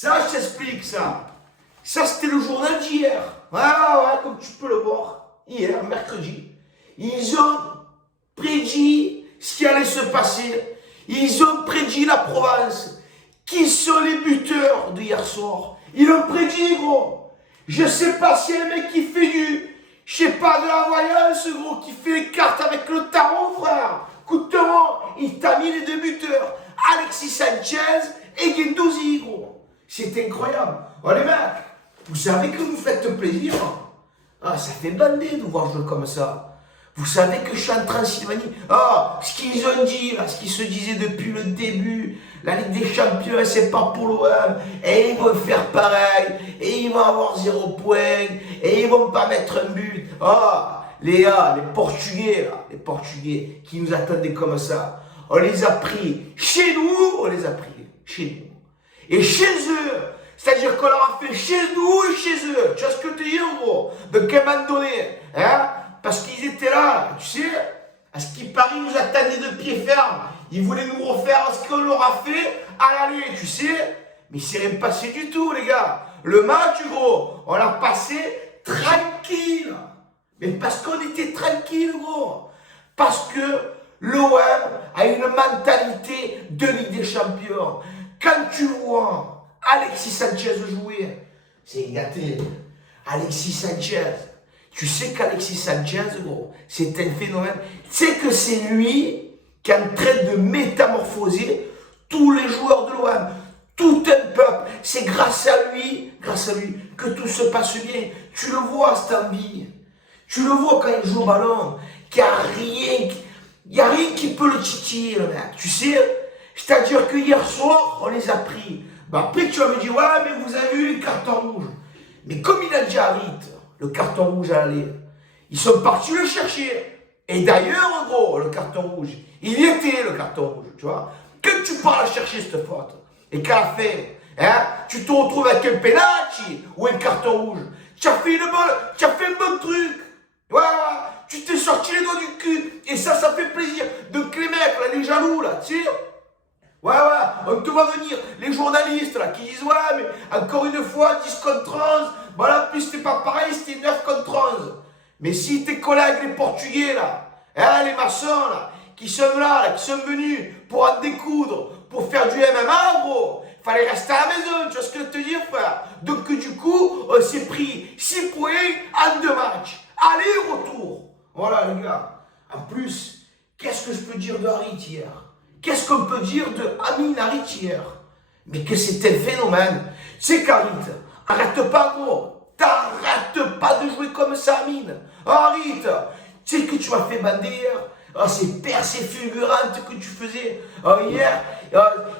Ça, je t'explique ça. Ça, c'était le journal d'hier. Ouais, comme tu peux le voir. Hier, mercredi. Ils ont prédit ce qui allait se passer. Ils ont prédit la Provence. Qui sont les buteurs de hier soir? Ils l'ont prédit, gros. Je sais pas si un mec qui fait je sais pas, de la voyance, gros, qui fait les cartes avec le tarot, frère. Écoute-moi, il t'a mis les deux buteurs. Alexis Sanchez et Guendouzi, gros. C'est incroyable. Oh les mecs, vous savez que vous faites plaisir. Ah, ça fait bander de voir jouer comme ça. Vous savez que je suis en Transylvanie. Ah, ce qu'ils ont dit, là, ce qui se disait depuis le début, la Ligue des Champions, c'est pas pour l'OM. Et ils vont faire pareil. Et ils vont avoir 0 point. Et ils vont pas mettre un but. Ah, les Portugais, là, les Portugais qui nous attendaient comme ça. On les a pris chez nous, on les a pris chez nous. Et chez eux, c'est-à-dire qu'on leur a fait chez nous et chez eux. Tu vois ce que je te dis, gros? De quel moment donné, hein? Parce qu'ils étaient là, tu sais, à ce qui paraît, ils nous attendaient de pied ferme. Ils voulaient nous refaire ce qu'on leur a fait à l'aller, tu sais. Mais il s'est rien passé du tout, les gars. Le match, gros, on l'a passé tranquille. Mais parce qu'on était tranquille, gros. Parce que l'OM a une mentalité de Ligue des Champions. Quand tu vois Alexis Sanchez jouer, c'est gâté. Alexis Sanchez. Tu sais qu'Alexis Sanchez, gros, c'est un phénomène. Tu sais que c'est lui qui est en train de métamorphoser tous les joueurs de l'OM. Tout un peuple. C'est grâce à lui, que tout se passe bien. Tu le vois, cette envie. Tu le vois quand il joue au ballon. Qu'il n'y a rien qui peut le titiller, le mec. Tu sais? C'est-à-dire que hier soir, on les a pris. Bah, après, tu vas me dire, ouais, mais vous avez eu les cartons rouges. Mais comme il a dit à Harit, le carton rouge à aller, ils sont partis le chercher. Et d'ailleurs, gros, le carton rouge, il y était, le carton rouge, tu vois. Quand tu pars la chercher, cette faute, et qu'à la fin, hein, tu te retrouves avec un penalty ou un carton rouge, tu as fait un bon truc. Voilà, tu t'es sorti les doigts du cul. Et ça fait plaisir. Donc les mecs, là, les jaloux, là, tu sais. Ouais, on te voit venir, les journalistes là, qui disent, ouais, mais encore une fois, 10 contre 11, voilà, plus c'était pas pareil, c'était 9 contre 11. Mais si tes collègues, les Portugais là, hein, les maçons là, qui sont là, qui sont venus pour en découdre, pour faire du MMA, gros, fallait rester à la maison, tu vois ce que je te dis, frère. Donc du coup, on s'est pris 6 points en 2 matchs. Aller-retour. Voilà, les gars. En plus, qu'est-ce que je peux dire de Harit hier? Qu'est-ce qu'on peut dire de Amine Harit hier? Mais que c'était un phénomène. Tu sais qu'Harit, arrête pas, gros. T'arrêtes pas de jouer comme ça, Amine. Harit, tu sais que tu m'as fait bander hier. Oh, ces percées fulgurantes que tu faisais. Oh, hier,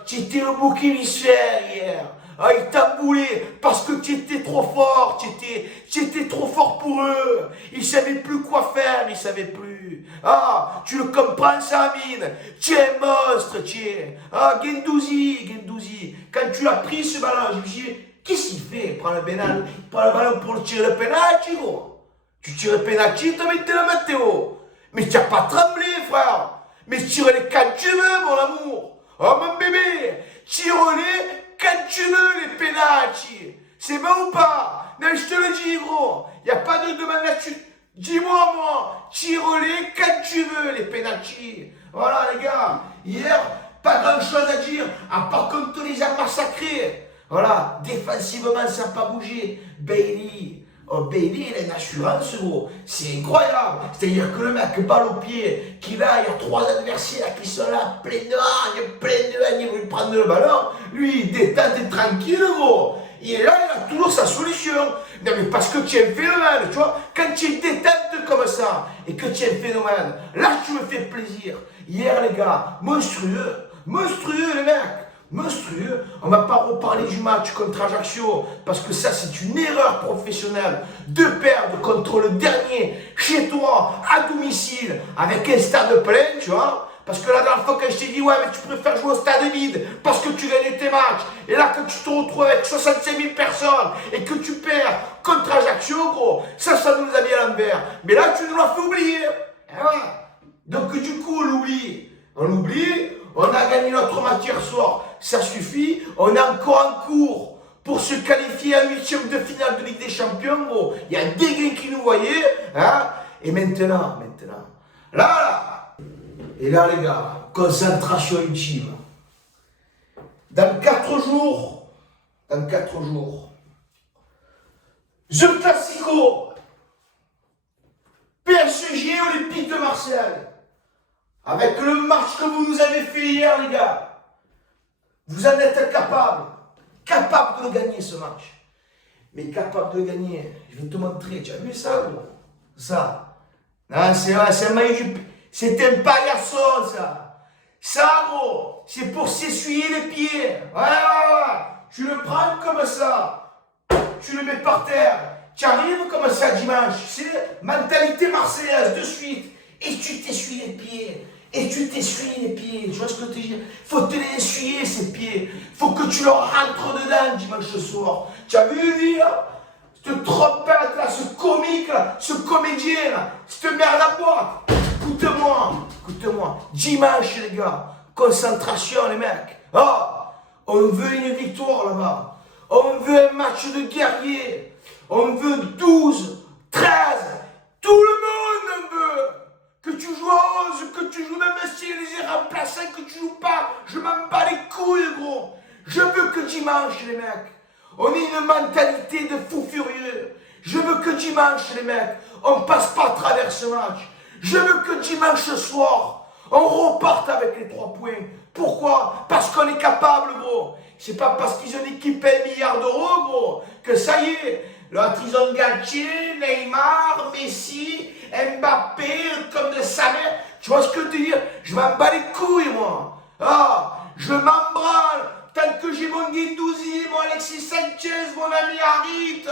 tu étais le bouc émissaire hier. Ah, ils t'amboulaient parce que tu étais trop fort, tu étais trop fort pour eux. Ils ne savaient plus quoi faire, ils ne savaient plus. Ah, tu le comprends ça, Amine. Tu es un monstre, tu es. Ah, Guendouzi, quand tu as pris ce ballon, je me suis dit, qu'est-ce qu'il fait? Il prend le ballon pour le tirer le penalty, gros. Tu tires le penalty, tu te mets le Matteo. Mais tu n'as pas tremblé, frère. Mais tire-les quand tu veux, mon amour. Oh, mon bébé, tire-les quand tu veux, les pénaltys. C'est bon ou pas? Non, je te le dis, gros. Il n'y a pas de demande là-dessus. Dis-moi, moi, tire-les quand tu veux, les pénaltys. Voilà, les gars. Hier, pas grand-chose à dire, à part qu'on te les a massacrés. Voilà, défensivement, ça n'a pas bougé. Bailey. Oh, Bailey, il a une assurance, gros. C'est incroyable. C'est-à-dire que le mec, balle au pied, qu'il a, il y a 3 adversaires qui sont là, plein de haine, ils veulent prendre le ballon. Lui, il détente et tranquille, gros. Il est là, il a toujours sa solution. Non, mais parce que tu es un phénomène, tu vois. Quand tu es détente comme ça, et que tu es un phénomène, là, tu me fais plaisir. Hier, les gars, monstrueux, les mecs. Monstrueux. On ne va pas reparler du match contre Ajaccio parce que ça c'est une erreur professionnelle de perdre contre le dernier chez toi à domicile avec un stade plein, tu vois. Parce que la dernière fois quand je t'ai dit ouais mais tu préfères jouer au stade vide parce que tu gagnes tes matchs et là quand tu te retrouves avec 65 000 personnes et que tu perds contre Ajaccio, gros, ça nous a mis à l'envers. Mais là tu nous l'as fait oublier. Et ouais. Donc du coup on l'oublie, on a gagné notre match hier soir. Ça suffit, on est encore en cours pour se qualifier en 8e de finale de Ligue des Champions, gros. Il y a des gars qui nous voyaient, hein. Et maintenant, là, et là, les gars, concentration ultime. Dans 4 jours, The Classico, PSG Olympique de Marseille, avec le match que vous nous avez fait hier, les gars, vous en êtes capable de le gagner ce match. Mais capable de le gagner, je vais te montrer, tu as vu ça, gros? Ça, non, c'est un maillot, c'est un paillasson, ça. Ça, gros, c'est pour s'essuyer les pieds. Ouais. Tu le prends comme ça. Tu le mets par terre. Tu arrives comme ça dimanche. C'est mentalité marseillaise de suite. Et tu t'essuies les pieds. Tu vois ce que je te dis? Faut te les essuyer, ces pieds. Faut que tu leur rentres dedans dimanche soir. Tu as vu, lui, là? Cette trompette, là, ce comique, là, ce comédien, là, cette merde à boîte. Écoute-moi. Dimanche, les gars. Concentration, les mecs. Oh, on veut une victoire là-bas. On veut un match de guerrier. On veut 12, 13. Tout le monde veut. Que tu joues à 11, que tu joues même si les remplaçants, que tu joues pas. Je m'en bats les couilles, gros. Je veux que dimanche, les mecs, on ait une mentalité de fou furieux. Je veux que dimanche, les mecs, on passe pas à travers ce match. Je veux que dimanche soir, on reparte avec les 3 points. Pourquoi? Parce qu'on est capable, gros. C'est pas parce qu'ils ont équipé 1 milliard d'euros, gros, que ça y est. L'autre, ils ont Galtier, Neymar, Messi, Mbappé, comme de sa mère. Tu vois ce que je veux te dire? Je m'en bats les couilles, moi. Ah, je m'en branle. Tant que j'ai mon Guendouzi, mon Alexis Sanchez, mon ami Harit,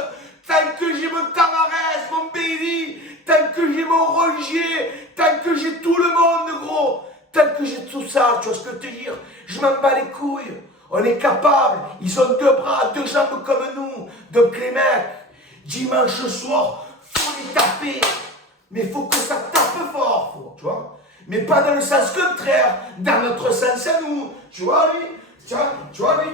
tant que j'ai mon Tavares, mon Bailey, tant que j'ai mon Roger, tant que j'ai tout le monde, gros, tant que j'ai tout ça, tu vois ce que je veux te dire? Je m'en bats les couilles. On est capable. Ils ont 2 bras, 2 jambes comme nous. Donc les mecs, dimanche soir, faut les taper. Mais il faut que ça tape fort, tu vois? Mais pas dans le sens contraire, dans notre sens à nous. Tu vois, lui? Tu vois,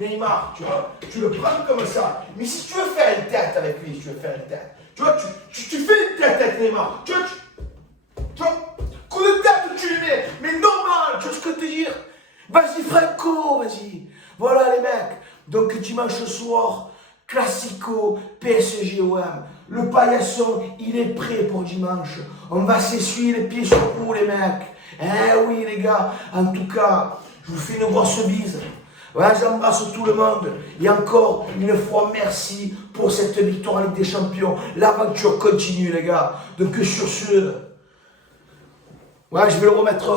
Neymar, tu vois, tu le prends comme ça. Mais si tu veux faire une tête avec lui, tu vois, tu fais une tête avec Neymar. Tu vois, coup de tête, tu lui mets, mais normal, tu vois ce que je veux te dire? Vas-y, Franco, vas-y. Voilà, les mecs. Donc, dimanche soir, Classico, PSG OM. Le paillasson, il est prêt pour dimanche. On va s'essuyer les pieds sur vous, les mecs. Eh oui, les gars. En tout cas, je vous fais une grosse bise. Ouais, j'embrasse tout le monde. Et encore une fois, merci pour cette victoire en Ligue des Champions. L'aventure continue, les gars. Donc, sur ce, ouais, je vais le remettre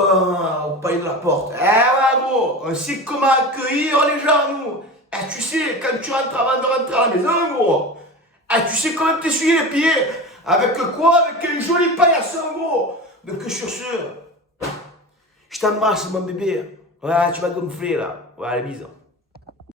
au palais de la porte. Eh ouais, gros, on sait comment accueillir les gens, nous. Eh, tu sais, quand tu rentres avant de rentrer à la maison, gros, eh, tu sais comment t'essuyer les pieds. Avec quoi? Avec un joli paillasson, gros. Donc, sur ce, je t'embrasse, mon bébé. Ouais, tu vas gonfler, là. Ouais, les bisous.